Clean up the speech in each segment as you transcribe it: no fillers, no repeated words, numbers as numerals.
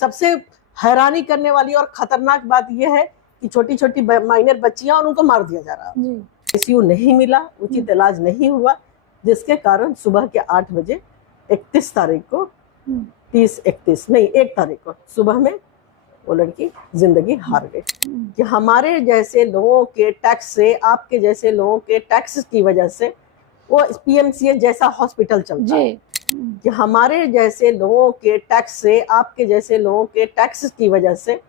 सबसे हैरानी करने वाली और खतरनाक बात यह है कि छोटी छोटी माइनर बच्चियां और उनको मार दिया जा रहा है। आईसीयू नहीं मिला, उचित इलाज नहीं हुआ, जिसके कारण सुबह के 8 बजे 31 तारीख को 1 तारीख को सुबह में वो लड़की जिंदगी हार गई। कि हमारे जैसे लोगों के टैक्स से, आपके जैसे लोगों के टैक्स की वजह से वो पीएमसीएच जैसा हॉस्पिटल चलता है। कि हमारे जैसे लोगों के टैक्स से, आपके जैसे लोगों के टैक्स की वजह से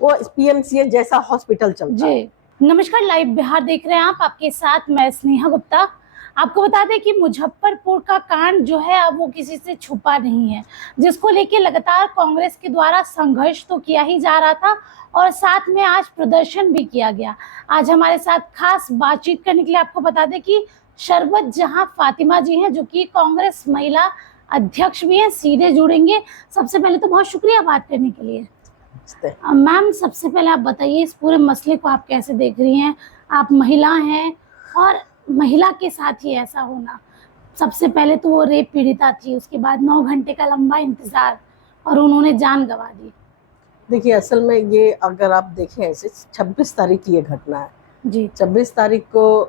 वो पीएमसीएच जैसा हॉस्पिटल चलता है। नमस्कार, लाइव बिहार देख रहे हैं आप, आपके साथ मैं स्नेहा गुप्ता। आपको बता दें कि मुजफ्फरपुर का कांड जो है अब वो किसी से छुपा नहीं है, जिसको लेके लगातार कांग्रेस के द्वारा संघर्ष तो किया ही जा रहा था और साथ में आज प्रदर्शन भी किया गया। आज हमारे साथ खास बातचीत करने के लिए आपको बता दें कि शरबत जहां फातिमा जी हैं, जो कि कांग्रेस महिला अध्यक्ष भी हैं, सीधे जुड़ेंगे। सबसे पहले तो बहुत शुक्रिया बात करने के लिए। मैम, सबसे पहले आप बताइए इस पूरे मसले को आप कैसे देख रही हैं? आप महिला हैं और महिला के साथ ही ऐसा होना, सबसे पहले तो वो रेप पीड़िता थी, उसके बाद 9 घंटे का लंबा इंतजार और उन्होंने जान गंवा दी। देखिए, असल में ये अगर आप देखें ऐसे 26 तारीख की ये घटना है जी। 26 तारीख को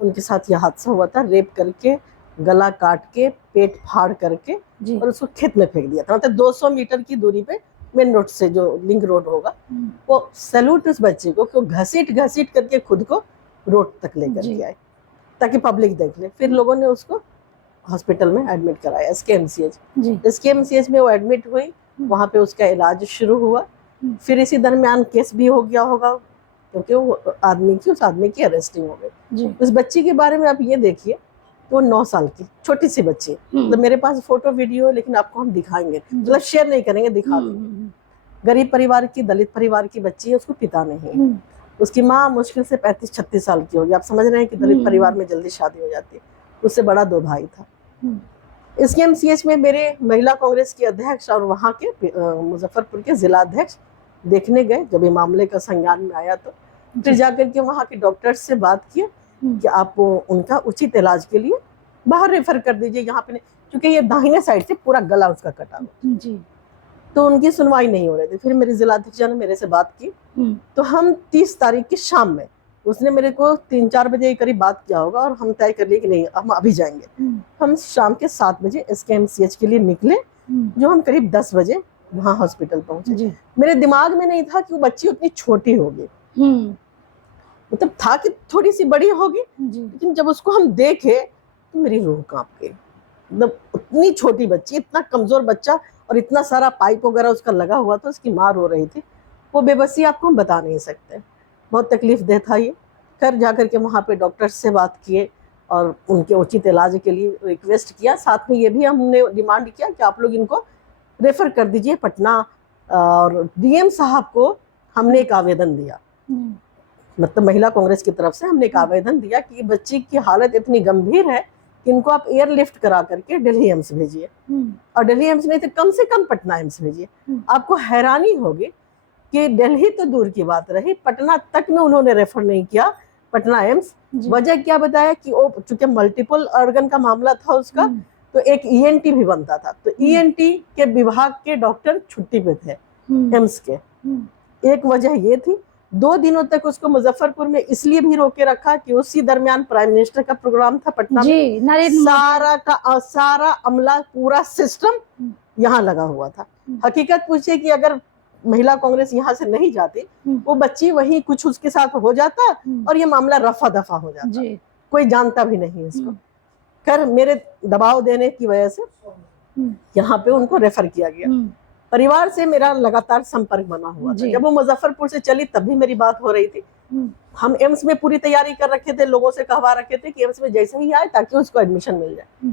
उनके साथ यह हादसा हुआ था। रेप करके, गला काट के, पेट फाड़ करके और उसको खेत में फेंक दिया था। मतलब 200 मीटर की दूरी पे मेन रोड से, जो लिंक रोड होगा, वो सैल्यूट उस बच्चे को घसीट घसीट करके खुद को रोड तक लेकर के आए ताकि पब्लिक देख ले। फिर लोगों ने उसको हॉस्पिटल में एडमिट कराया, एसकेएमसीएच में वो एडमिट हुई। वहाँ पे उसका इलाज शुरू हुआ। फिर इसी दरमियान केस भी हो गया होगा, क्योंकि वो उस आदमी की अरेस्टिंग हो गई। उस बच्ची के बारे में आप ये देखिए, वो 9 साल की छोटी सी बच्ची, मतलब मेरे पास फोटो वीडियो है, लेकिन आपको हम दिखाएंगे, मतलब शेयर नहीं करेंगे, दिखा देंगे। गरीब परिवार की, दलित परिवार की बच्ची है, उसको पिता नहीं। उसकी माँ मुश्किल से 35-36 साल की होगी। आप समझ रहे हैं कि दलित परिवार में जल्दी शादी हो जाती है। उससे बड़ा 2 भाई था। एसकेएमसीएच में मेरे महिला कांग्रेस के अध्यक्ष और वहाँ के मुजफ्फरपुर के जिला अध्यक्ष देखने गए। जब ये मामले का संज्ञान में आया तो फिर जाकर के वहाँ के डॉक्टर्स से बात किया कि आप उनका उचित इलाज के लिए बाहर रेफर कर दीजिए, यहाँ पे नहीं, क्योंकि ये दाहिने साइड से पूरा गला उसका कटा हुआ। तो उनकी सुनवाई नहीं हो रही थी। फिर मेरे जिला अध्यक्ष ने मेरे से बात की, तो हम 30 तारीख की शाम में, उसने मेरे को 3-4 बजे के करीब बात किया होगा और हम तय कर लिए कि नहीं, हम अभी जाएंगे। हम शाम के 7 बजे एसकेएमसीएच के लिए निकले, जो हम करीब 10 बजे वहाँ हॉस्पिटल पहुंचे। मेरे दिमाग में नहीं था कि वो बच्ची उतनी छोटी होगी, मतलब था कि थोड़ी सी बड़ी होगी, लेकिन जब उसको हम देखे तो मेरी रूह कांप गई। मतलब उतनी छोटी बच्ची, इतना कमजोर बच्चा और इतना सारा पाइप वगैरह उसका लगा हुआ था। उसकी माँ रो रही थी। वो बेबसी आपको हम बता नहीं सकते, बहुत तकलीफ दे था ये। फिर जाकर के वहाँ पे डॉक्टर से बात किए और उनके उचित इलाज के लिए रिक्वेस्ट किया। साथ में ये भी हमने डिमांड किया कि आप लोग इनको रेफर कर दीजिए पटना। और डीएम साहब को हमने एक आवेदन दिया, मतलब महिला कांग्रेस की तरफ से हमने एक आवेदन दिया कि बच्ची की हालत इतनी गंभीर है कि इनको आप एयरलिफ्ट करा करके दिल्ली एम्स भेजिए, और दिल्ली एम्स नहीं तो कम से कम पटना एम्स भेजिए। आपको हैरानी होगी कि दिल्ली तो दूर की बात रही, पटना तक में उन्होंने रेफर नहीं किया, पटना एम्स। वजह क्या बताया कि वो चूंकि मल्टीपल ऑर्गन का मामला था उसका, तो एक ईएनटी भी बनता था, तो ईएनटी के विभाग के डॉक्टर छुट्टी पे थे एम्स के। एक वजह ये थी। 2 दिनों तक उसको मुजफ्फरपुर में इसलिए भी रोके रखा कि उसी दरमियान प्राइम मिनिस्टर का प्रोग्राम था पटना में। सारा अमला, पूरा सिस्टम यहाँ लगा हुआ था। हकीकत पूछिए कि अगर महिला कांग्रेस यहाँ से नहीं जाती, वो बच्ची वहीं कुछ उसके साथ हो जाता और ये मामला रफा दफा हो जाता, कोई जानता भी नहीं इसको। खैर, मेरे दबाव देने की वजह से यहाँ पे उनको रेफर किया गया। परिवार से मेरा लगातार संपर्क बना हुआ था। जब वो मुजफ्फरपुर से चली तब भी मेरी बात हो रही थी। हम एम्स में पूरी तैयारी कर रखे थे, लोगों से कहवा रखे थे कि एम्स में जैसे ही आए ताकि उसको एडमिशन मिल जाए।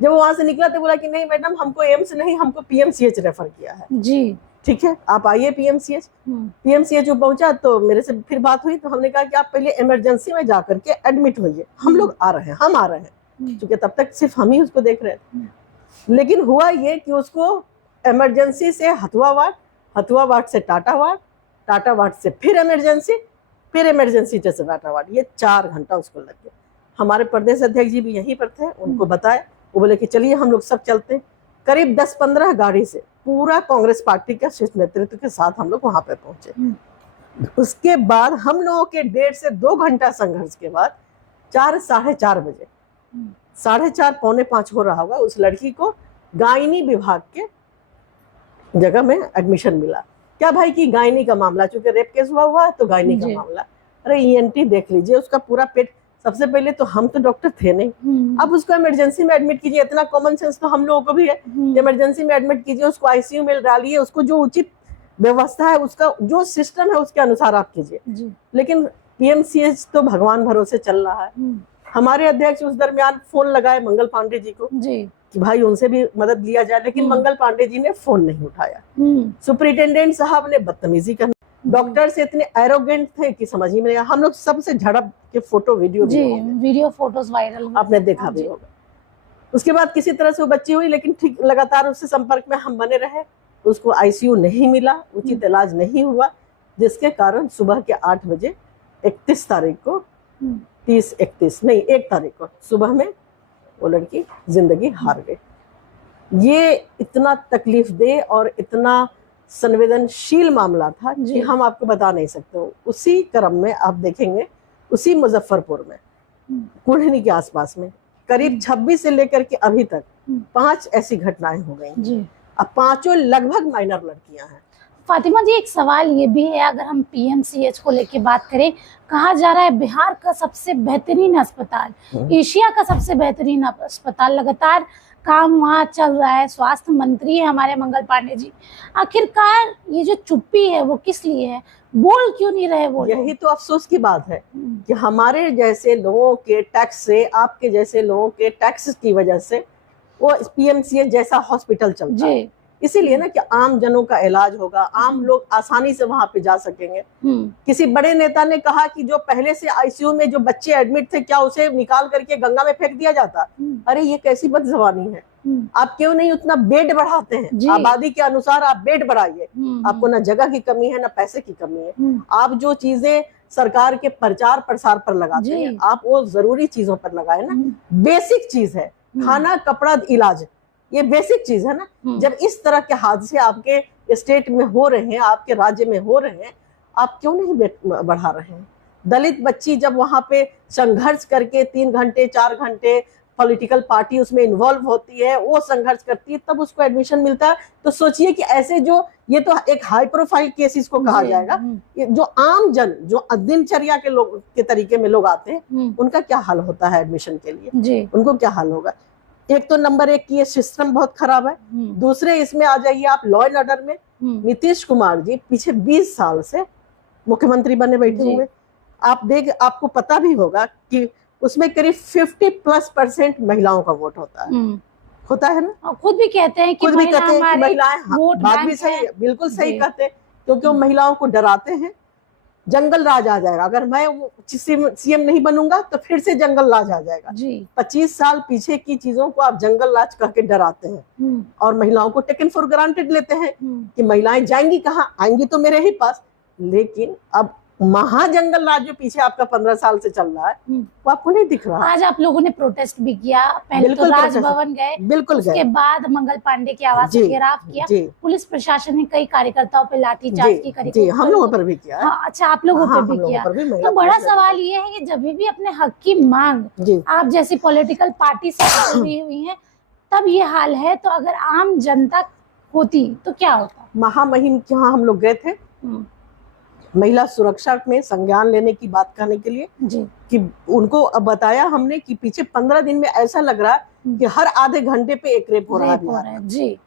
जब वो वहां से निकला तो बोला कि नहीं मैडम, हमको एम्स नहीं, हमको पीएमसीएच रेफर किया है। जी ठीक है, आप आइए पीएमसीएच। पीएमसीएच जो पहुंचा तो मेरे से फिर बात हुई, तो हमने कहा कि आप पहले इमरजेंसी में जाकर के एडमिट होइए, हम लोग आ रहे हैं, हम आ रहे हैं, क्योंकि तब तक सिर्फ हम ही उसको देख रहे थे। लेकिन हुआ ये कि उसको इमरजेंसी से हथुआ वार्ड से टाटा वार्ड से फिर इमरजेंसी से टाटा वार्ड, ये 4 घंटा उसको लग गया। हमारे प्रदेश अध्यक्ष जी भी यहीं पर थे, उनको बताया, वो बोले कि चलिए हम लोग सब चलते हैं। करीब 10-15 गाड़ी से पूरा कांग्रेस पार्टी का शीर्ष नेतृत्व के साथ हम लोग वहां पे पहुंचे। उसके बाद हम लोगों के 1.5 से 2 घंटा संघर्ष के बाद 4 साढ़े 4 बजे 4:30 पौने 5 हो रहा होगा, उस लड़की को गायनी विभाग के जगह में एडमिशन मिला। क्या भाई कि गायनी का मामला, चूंकि रेप केस हुआ है तो गायनी का मामला। अरे ईएनटी देख लीजिए, उसका पूरा पेट, सबसे पहले तो हम तो डॉक्टर थे नहीं, अब उसको इमरजेंसी में एडमिट कीजिए, इतना कॉमन सेंस तो हम लोगों को भी है, इमरजेंसी में एडमिट कीजिए, उसको आईसीयू में डालिए, उसको जो उचित व्यवस्था है, उसका जो सिस्टम है उसके अनुसार आप कीजिए। लेकिन पीएमसीएच तो भगवान भरोसे चल रहा है। हमारे अध्यक्ष उस दरमियान फोन लगाए मंगल पांडे जी को कि भाई उनसे भी मदद लिया जाए, लेकिन मंगल पांडे जी ने फोन नहीं उठाया। सुपरिटेंडेंट साहब ने बदतमीजी कर, डॉक्टर से इतने एरोगेंट थे कि समझ ही में नहीं आया। हम लोग सबसे झड़प के फोटो वीडियो फोटोज वायरल आपने देखा भी होगा। उसके बाद किसी तरह से वो बच्ची हुई, लेकिन ठीक लगातार उससे संपर्क में हम बने रहे। उसको आईसीयू नहीं मिला, उचित इलाज नहीं हुआ, जिसके कारण सुबह के 8 बजे 31 तारीख को 1 तारीख को सुबह में वो लड़की जिंदगी हार गई। ये इतना तकलीफ दे और इतना संवेदनशील मामला था कि हम आपको बता नहीं सकते। उसी क्रम में आप देखेंगे, उसी मुजफ्फरपुर में कुढ़नी के आसपास में करीब 26 से लेकर के अभी तक 5 ऐसी घटनाएं हो गई। अब 5 लगभग माइनर लड़कियां हैं। फातिमा जी, एक सवाल ये भी है, अगर हम पीएमसीएच को लेके बात करें, कहा जा रहा है बिहार का सबसे बेहतरीन अस्पताल, एशिया का सबसे बेहतरीन अस्पताल, लगातार काम वहाँ चल रहा है, स्वास्थ्य मंत्री है हमारे मंगल पांडे जी। आखिरकार ये जो चुप्पी है वो किस लिए है, बोल क्यों नहीं रहे वो? यही तो अफसोस की बात है कि हमारे जैसे लोगों के टैक्स से, आपके जैसे लोगों के टैक्स की वजह से वो पीएमसीएच जैसा हॉस्पिटल चलता है। इसीलिए ना कि आम जनों का इलाज होगा, आम लोग आसानी से वहां पे जा सकेंगे। किसी बड़े नेता ने कहा कि जो पहले से आईसीयू में जो बच्चे एडमिट थे, क्या उसे निकाल करके गंगा में फेंक दिया जाता? अरे ये कैसी बदजबानी है। आप क्यों नहीं उतना बेड बढ़ाते हैं? आबादी के अनुसार आप बेड बढ़ाइए। आपको ना जगह की कमी है, ना पैसे की कमी है। आप जो चीजें सरकार के प्रचार प्रसार पर लगाते हैं, आप वो जरूरी चीजों पर लगाए ना। बेसिक चीज है, खाना, कपड़ा, इलाज, ये बेसिक चीज है ना। जब इस तरह के हादसे आपके स्टेट में हो रहे हैं, आपके राज्य में हो रहे हैं, आप क्यों नहीं बढ़ा रहे हैं? दलित बच्ची जब वहां पे संघर्ष करके 3 घंटे 4 घंटे पॉलिटिकल पार्टी उसमें इन्वॉल्व होती है, वो संघर्ष करती है, तब उसको एडमिशन मिलता है। तो सोचिए कि ऐसे जो, ये तो एक हाई प्रोफाइल केस इसको कहा जाएगा, जो आम जन, जो दिनचर्या के लोग के तरीके में लोग आते हैं, उनका क्या हाल होता है एडमिशन के लिए? उनको क्या हाल होगा? एक तो नंबर 1 की ये सिस्टम बहुत खराब है। दूसरे इसमें आ जाइए आप लॉ एंड ऑर्डर में। नीतीश कुमार जी पीछे 20 साल से मुख्यमंत्री बने बैठे हुए। आपको पता भी होगा कि उसमें करीब 50+ % महिलाओं का वोट होता है ना। खुद भी कहते हैं कि महिलाएं बात भी सही, बिल्कुल सही कहते हैं, क्योंकि वो महिलाओं को डराते हैं। जंगल राज आ जाएगा, अगर मैं सीएम नहीं बनूंगा तो फिर से जंगल राज आ जाएगा। 25 साल पीछे की चीजों को आप जंगल राज कह के डराते हैं और महिलाओं को टेकन फॉर ग्रांटेड लेते हैं कि महिलाएं जाएंगी कहाँ, आएंगी तो मेरे ही पास। लेकिन अब महाजंगल राज जो पीछे आपका 15 साल से चल रहा है, वो आपको नहीं दिख रहा। आज आप लोगों ने प्रोटेस्ट भी किया, पहले तो राजभवन गए, बिल्कुल, उसके बाद मंगल पांडे के आवास से घेराव किया। पुलिस प्रशासन ने कई कार्यकर्ताओं पे लाठीचार्ज की, हम लोगों पर भी किया। हाँ, अच्छा, आप लोगों पे भी किया। तो बड़ा सवाल ये है कि जब भी अपने हक की मांग आप जैसी पॉलिटिकल पार्टी से हुई है, तब ये हाल है, तो अगर आम जनता होती तो क्या होता? महामहिम के यहाँ हम लोग गए थे महिला सुरक्षा में संज्ञान लेने की बात करने के लिए कि उनको बताया हमने कि पीछे 15 दिन में ऐसा लग रहा है कि हर आधे घंटे पे एक रेप हो रहा है जी।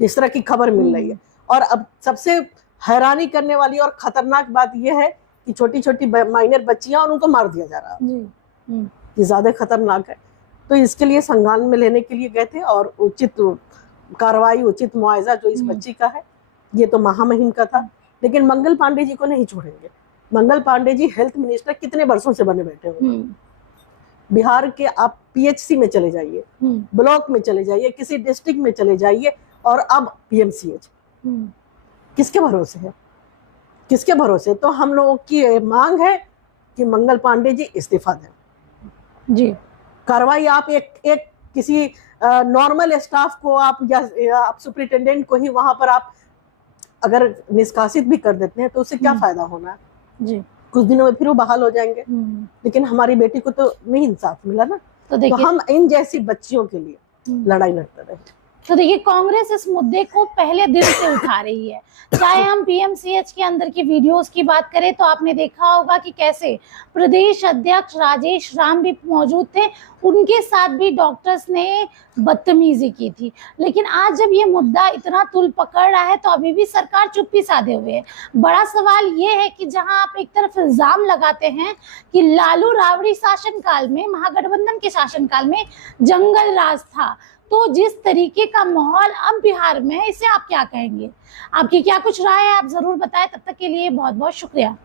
इस तरह की खबर मिल रही है। और अब सबसे हैरानी करने वाली और खतरनाक बात यह है कि छोटी छोटी माइनर बच्चियां और उनको मार दिया जा रहा है। ये ज्यादा खतरनाक है। तो इसके लिए संज्ञान में लेने के लिए गए थे और उचित कार्रवाई, उचित मुआवजा जो इस बच्ची का है, ये तो महामहिम का था। लेकिन मंगल पांडे जी को नहीं छोड़ेंगे। मंगल पांडे जी हेल्थ मिनिस्टर कितने वर्षों से बने बैठे हुए। बिहार के आप पीएचसी में चले जाइए, ब्लॉक में चले जाइए, किसी डिस्ट्रिक्ट में चले जाइए, और अब पीएमसीएच किसके भरोसे है? किसके भरोसे? तो हम लोगों की मांग है कि मंगल पांडे जी इस्तीफा दें जी। कार्रवाई आप एक किसी नॉर्मल स्टाफ को आप या आप सुपरिटेंडेंट को ही वहां पर आप अगर निष्कासित भी कर देते हैं तो उससे क्या फायदा होना है जी। कुछ दिनों में फिर वो बहाल हो जाएंगे। लेकिन हमारी बेटी को तो नहीं इंसाफ मिला ना, तो हम इन जैसी बच्चियों के लिए लड़ाई लड़ते रहे। तो देखिए, कांग्रेस इस मुद्दे को पहले दिन से उठा रही है। चाहे हम पीएमसीएच के अंदर की वीडियोस की बात करें तो आपने देखा होगा कि कैसे प्रदेश अध्यक्ष राजेश राम भी मौजूद थे, उनके साथ भी डॉक्टर्स ने बदतमीजी की थी। लेकिन आज जब ये मुद्दा इतना तुल पकड़ रहा है तो अभी भी सरकार चुप्पी साधे हुए है। बड़ा सवाल ये है कि जहां आप एक तरफ इल्जाम लगाते हैं कि लालू राबड़ी शासनकाल में, महागठबंधन के शासनकाल में जंगल राज था, तो जिस तरीके का माहौल अब बिहार में है, इसे आप क्या कहेंगे? आपकी क्या कुछ राय है, आप जरूर बताएं। तब तक के लिए बहुत बहुत शुक्रिया।